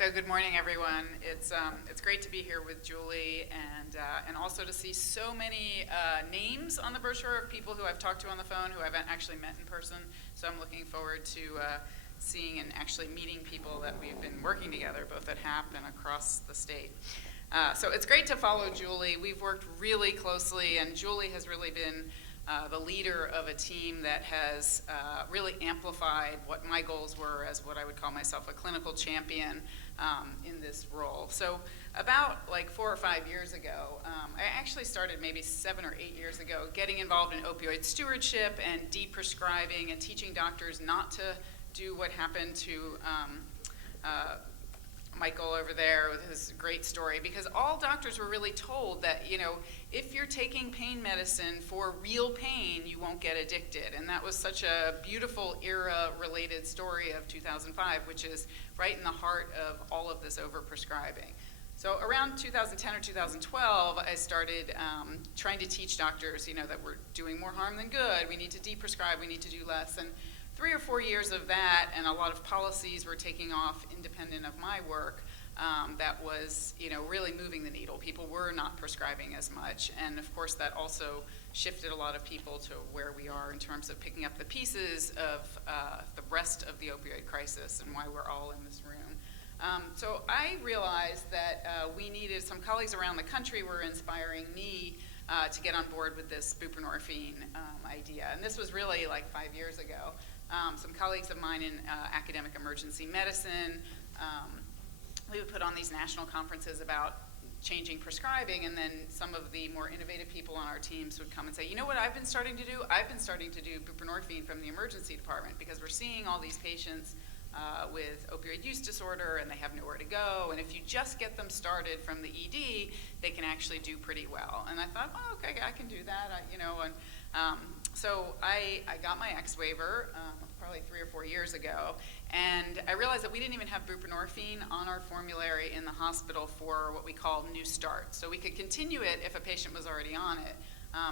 So good morning, everyone. It's great to be here with Julie and also to see so many names on the brochure of people who I've talked to on the phone who I haven't actually met in person. So I'm looking forward to seeing and actually meeting people that we've been working together, both at HAP and across the state. So it's great to follow Julie. We've worked really closely, and Julie has really been the leader of a team that has really amplified what my goals were as what I would call myself a clinical champion in this role. So about like 4 or 5 years ago, I actually started maybe 7 or 8 years ago getting involved in opioid stewardship and deprescribing and teaching doctors not to do what happened to Michael over there with his great story, because all doctors were really told that, if you're taking pain medicine for real pain, you won't get addicted. And that was such a beautiful era-related story of 2005, which is right in the heart of all of this overprescribing. So around 2010 or 2012, I started trying to teach doctors, that we're doing more harm than good. We need to deprescribe, we need to do less. And 3 or 4 years of that, and a lot of policies were taking off independent of my work, that was, really moving the needle. People were not prescribing as much, and of course that also shifted a lot of people to where we are in terms of picking up the pieces of the rest of the opioid crisis and why we're all in this room. So I realized that we needed, some colleagues around the country were inspiring me to get on board with this buprenorphine idea, and this was really like 5 years ago. Some colleagues of mine in academic emergency medicine, we would put on these national conferences about changing prescribing, and then some of the more innovative people on our teams would come and say, you know what I've been starting to do? I've been starting to do buprenorphine from the emergency department, because we're seeing all these patients with opioid use disorder and they have nowhere to go, and if you just get them started from the ED, they can actually do pretty well. And I thought, well, okay, I can do that, so I got my X waiver probably 3 or 4 years ago, and I realized that we didn't even have buprenorphine on our formulary in the hospital for what we call new start. So we could continue it if a patient was already on it,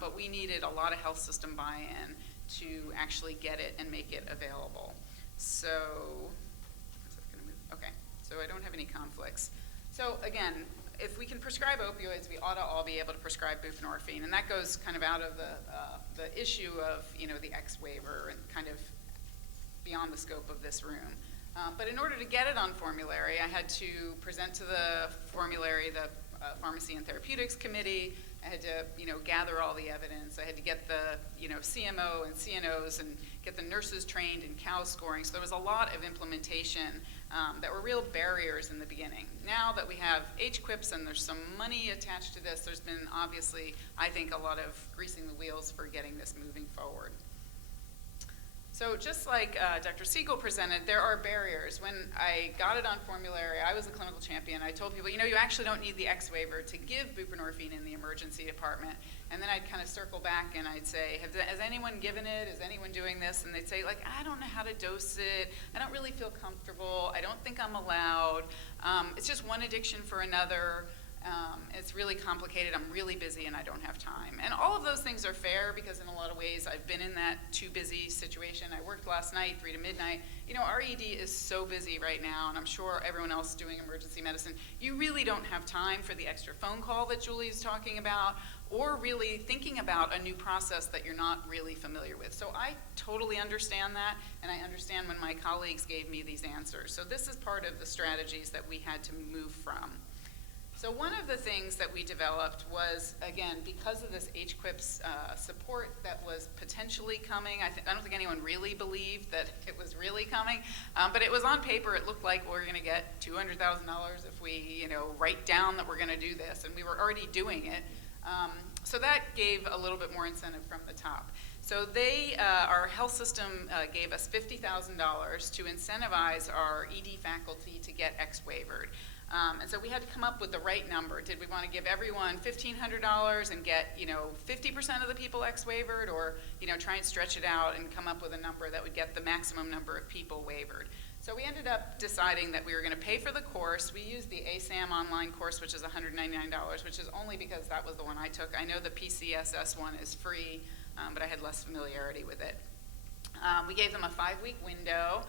but we needed a lot of health system buy-in to actually get it and make it available. So, is that gonna move? Okay, so I don't have any conflicts. So again, if we can prescribe opioids, we ought to all be able to prescribe buprenorphine, and that goes kind of out of the issue of the X waiver and kind of beyond the scope of this room. But in order to get it on formulary, I had to present to the formulary, the Pharmacy and Therapeutics Committee. I had to gather all the evidence. I had to get the CMO and CNOs and get the nurses trained in COW scoring. So there was a lot of implementation that were real barriers in the beginning. Now that we have HQIPs and there's some money attached to this, there's been obviously, I think, a lot of greasing the wheels for getting this moving forward. So just like Dr. Siegel presented, there are barriers. When I got it on formulary, I was a clinical champion. I told people, you actually don't need the X waiver to give buprenorphine in the emergency department. And then I'd kind of circle back and I'd say, has anyone given it? Is anyone doing this? And they'd say, I don't know how to dose it. I don't really feel comfortable. I don't think I'm allowed. It's just one addiction for another. It's really complicated. I'm really busy and I don't have time. And all of those things are fair, because in a lot of ways I've been in that too busy situation. I worked last night, 3 to midnight. Our ED is so busy right now, and I'm sure everyone else doing emergency medicine, you really don't have time for the extra phone call that Julie's talking about, or really thinking about a new process that you're not really familiar with. So I totally understand that, and I understand when my colleagues gave me these answers. So this is part of the strategies that we had to move from. So one of the things that we developed was, again, because of this HQIPS support that was potentially coming. I don't think anyone really believed that it was really coming, but it was on paper. It looked like we're going to get $200,000 if we, write down that we're going to do this, and we were already doing it. So that gave a little bit more incentive from the top. So our health system gave us $50,000 to incentivize our ED faculty to get X waivered. And so we had to come up with the right number. Did we want to give everyone $1,500 and get 50% of the people X waivered, or try and stretch it out and come up with a number that would get the maximum number of people waivered? So we ended up deciding that we were going to pay for the course. We used the ASAM online course, which is $199, which is only because that was the one I took. I know the PCSS one is free, but I had less familiarity with it. We gave them a 5-week window.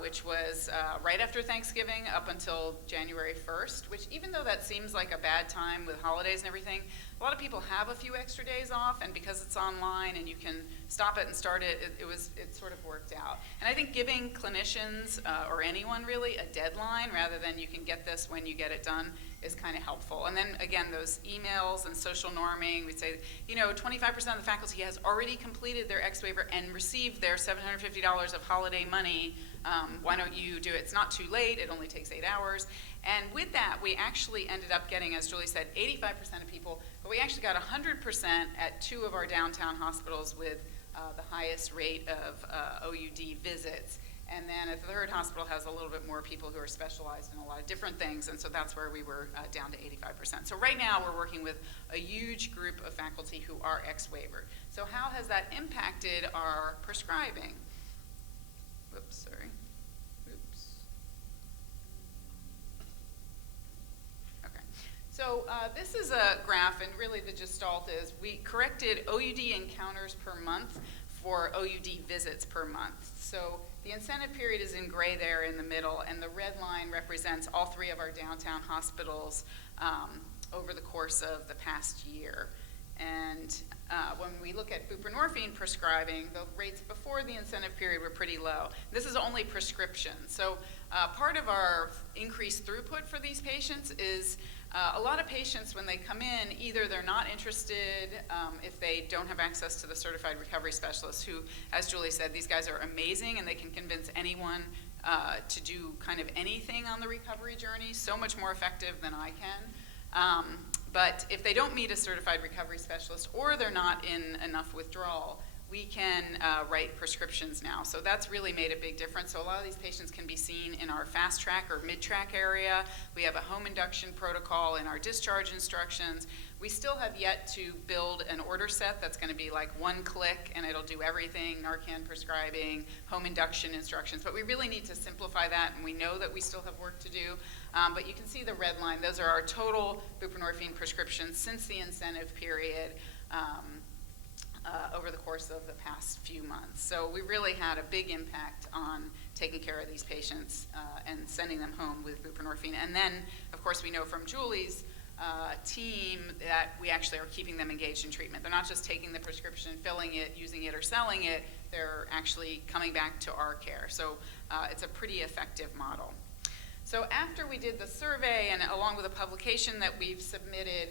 which was right after Thanksgiving up until January 1st, which even though that seems like a bad time with holidays and everything, a lot of people have a few extra days off, and because it's online and you can stop it and start it, it sort of worked out. And I think giving clinicians, or anyone really, a deadline rather than you can get this when you get it done is kind of helpful. And then again, those emails and social norming, we'd say, 25% of the faculty has already completed their X waiver and received their $750 of holiday money. Why don't you do it? It's not too late, it only takes 8 hours. And with that, we actually ended up getting, as Julie said, 85% of people, but we actually got 100% at 2 of our downtown hospitals with the highest rate of OUD visits. And then a third hospital has a little bit more people who are specialized in a lot of different things, and so that's where we were down to 85%. So right now we're working with a huge group of faculty who are X-waivered. So how has that impacted our prescribing? Whoops, sorry. Oops. Okay. So this is a graph, and really the gestalt is we corrected OUD encounters per month for OUD visits per month. So the incentive period is in gray there in the middle, and the red line represents all 3 of our downtown hospitals over the course of the past year. And when we look at buprenorphine prescribing, the rates before the incentive period were pretty low. This is only prescription. So part of our increased throughput for these patients is a lot of patients, when they come in, either they're not interested if they don't have access to the certified recovery specialists who, as Julie said, these guys are amazing and they can convince anyone to do kind of anything on the recovery journey, so much more effective than I can. But if they don't meet a certified recovery specialist or they're not in enough withdrawal, we can write prescriptions now. So that's really made a big difference. So a lot of these patients can be seen in our fast track or mid-track area. We have a home induction protocol in our discharge instructions. We still have yet to build an order set that's going to be like one click and it'll do everything, Narcan prescribing, home induction instructions. But we really need to simplify that, and we know that we still have work to do. But you can see the red line. Those are our total buprenorphine prescriptions since the incentive period. Over the course of the past few months. So we really had a big impact on taking care of these patients and sending them home with buprenorphine. And then, of course, we know from Julie's team that we actually are keeping them engaged in treatment. They're not just taking the prescription, filling it, using it, or selling it. They're actually coming back to our care. So it's a pretty effective model. So after we did the survey, and along with a publication that we've submitted,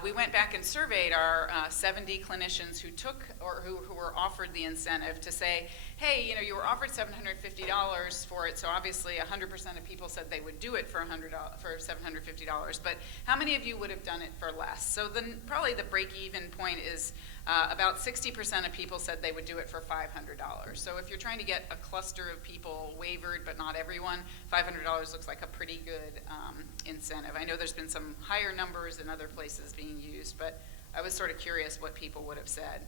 we went back and surveyed our 70 clinicians who took or who were offered the incentive to say, hey, you were offered $750 for it, so obviously 100% of people said they would do it for $750, but how many of you would have done it for less? So then probably the break-even point is about 60% of people said they would do it for $500. So if you're trying to get a cluster of people waivered, but not everyone, $500 looks like a pretty good incentive. I know there's been some higher numbers in other places being used, but I was sort of curious what people would have said.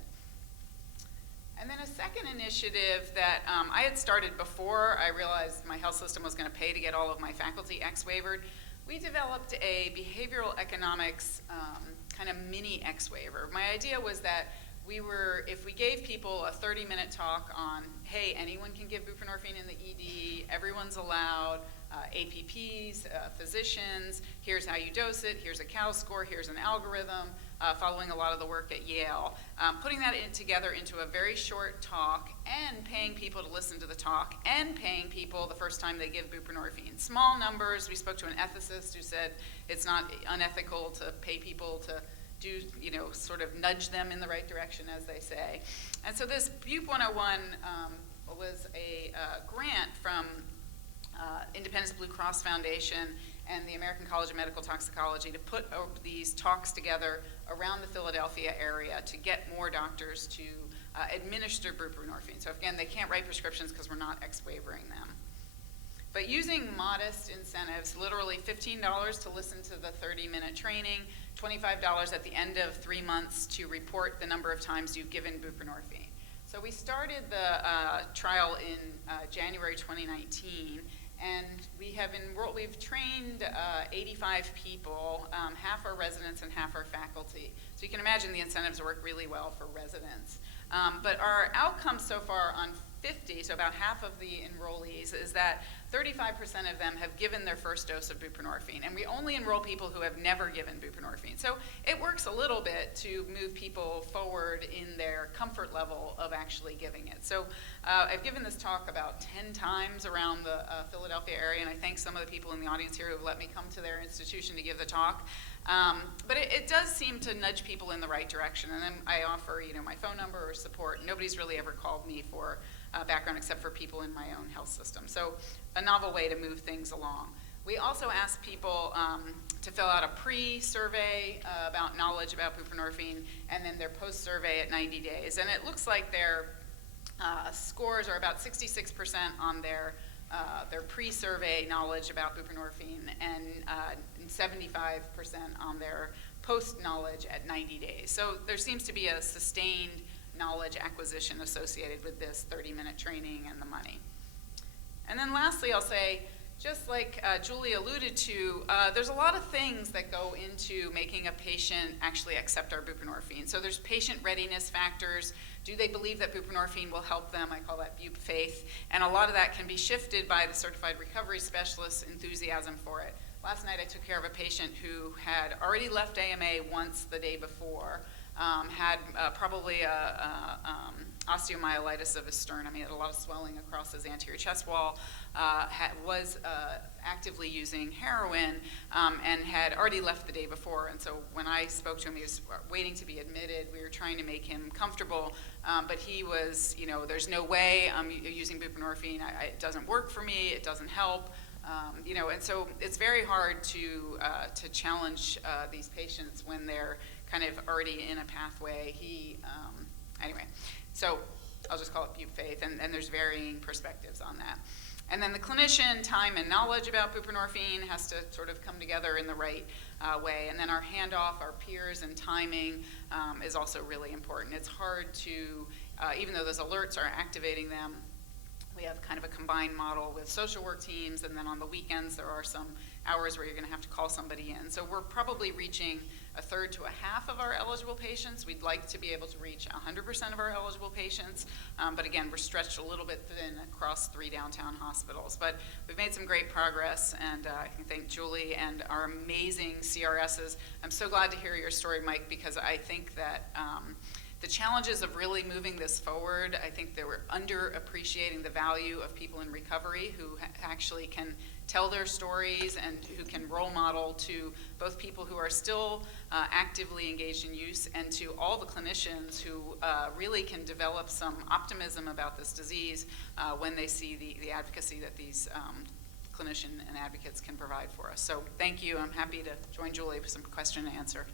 And then a second initiative that I had started before I realized my health system was going to pay to get all of my faculty X-waivered. We developed a behavioral economics kind of mini X-waiver. My idea was that if we gave people a 30-minute talk on, hey, anyone can give buprenorphine in the ED, everyone's allowed, APPs, physicians, here's how you dose it, here's a COW score, here's an algorithm, following a lot of the work at Yale. Putting that together into a very short talk and paying people to listen to the talk and paying people the first time they give buprenorphine. Small numbers. We spoke to an ethicist who said it's not unethical to pay people to do, sort of nudge them in the right direction, as they say. And so this BUP 101 was a grant from Independence Blue Cross Foundation and the American College of Medical Toxicology to put these talks together around the Philadelphia area to get more doctors to administer buprenorphine. So again, they can't write prescriptions because we're not X-wavering them. But using modest incentives, literally $15 to listen to the 30-minute training, $25 at the end of 3 months to report the number of times you've given buprenorphine. So we started the trial in January 2019, and we've trained 85 people, half are residents and half are faculty. So you can imagine the incentives work really well for residents. But our outcomes so far on 50, so about half of the enrollees, is that 35% of them have given their first dose of buprenorphine, and we only enroll people who have never given buprenorphine. So it works a little bit to move people forward in their comfort level of actually giving it. So I've given this talk about 10 times around the Philadelphia area, and I thank some of the people in the audience here who have let me come to their institution to give the talk. But it does seem to nudge people in the right direction, and then I offer, my phone number or support. Nobody's really ever called me for background except for people in my own health system. So a novel way to move things along. We also ask people to fill out a pre-survey about knowledge about buprenorphine, and then their post-survey at 90 days. And it looks like their scores are about 66% on their pre-survey knowledge about buprenorphine and 75% on their post-knowledge at 90 days. So there seems to be a sustained knowledge acquisition associated with this 30-minute training and the money. And then lastly, I'll say, just like Julie alluded to, there's a lot of things that go into making a patient actually accept our buprenorphine. So there's patient readiness factors. Do they believe that buprenorphine will help them? I call that bupe faith. And a lot of that can be shifted by the certified recovery specialist's enthusiasm for it. Last night I took care of a patient who had already left AMA once the day before, had probably osteomyelitis of his sternum. He had a lot of swelling across his anterior chest wall, was actively using heroin, and had already left the day before. And so when I spoke to him, he was waiting to be admitted. We were trying to make him comfortable, but he was, there's no way I'm using buprenorphine. It doesn't work for me. It doesn't help. And so it's very hard to challenge these patients when they're kind of already in a pathway. Anyway, so I'll just call it bupe faith, and there's varying perspectives on that. And then the clinician time and knowledge about buprenorphine has to sort of come together in the right way. And then our handoff, our peers, and timing is also really important. It's hard to, even though those alerts are activating them, we have kind of a combined model with social work teams, and then on the weekends there are some hours where you're going to have to call somebody in. So we're probably reaching a third to a half of our eligible patients. We'd like to be able to reach 100% of our eligible patients, but again, we're stretched a little bit thin across 3 downtown hospitals. But we've made some great progress, and I can thank Julie and our amazing CRSs. I'm so glad to hear your story, Mike, because I think that the challenges of really moving this forward, I think that we're underappreciating the value of people in recovery who actually can tell their stories and who can role model to both people who are still actively engaged in use and to all the clinicians who really can develop some optimism about this disease when they see the advocacy that these clinicians and advocates can provide for us. So thank you. I'm happy to join Julie for some question and answer.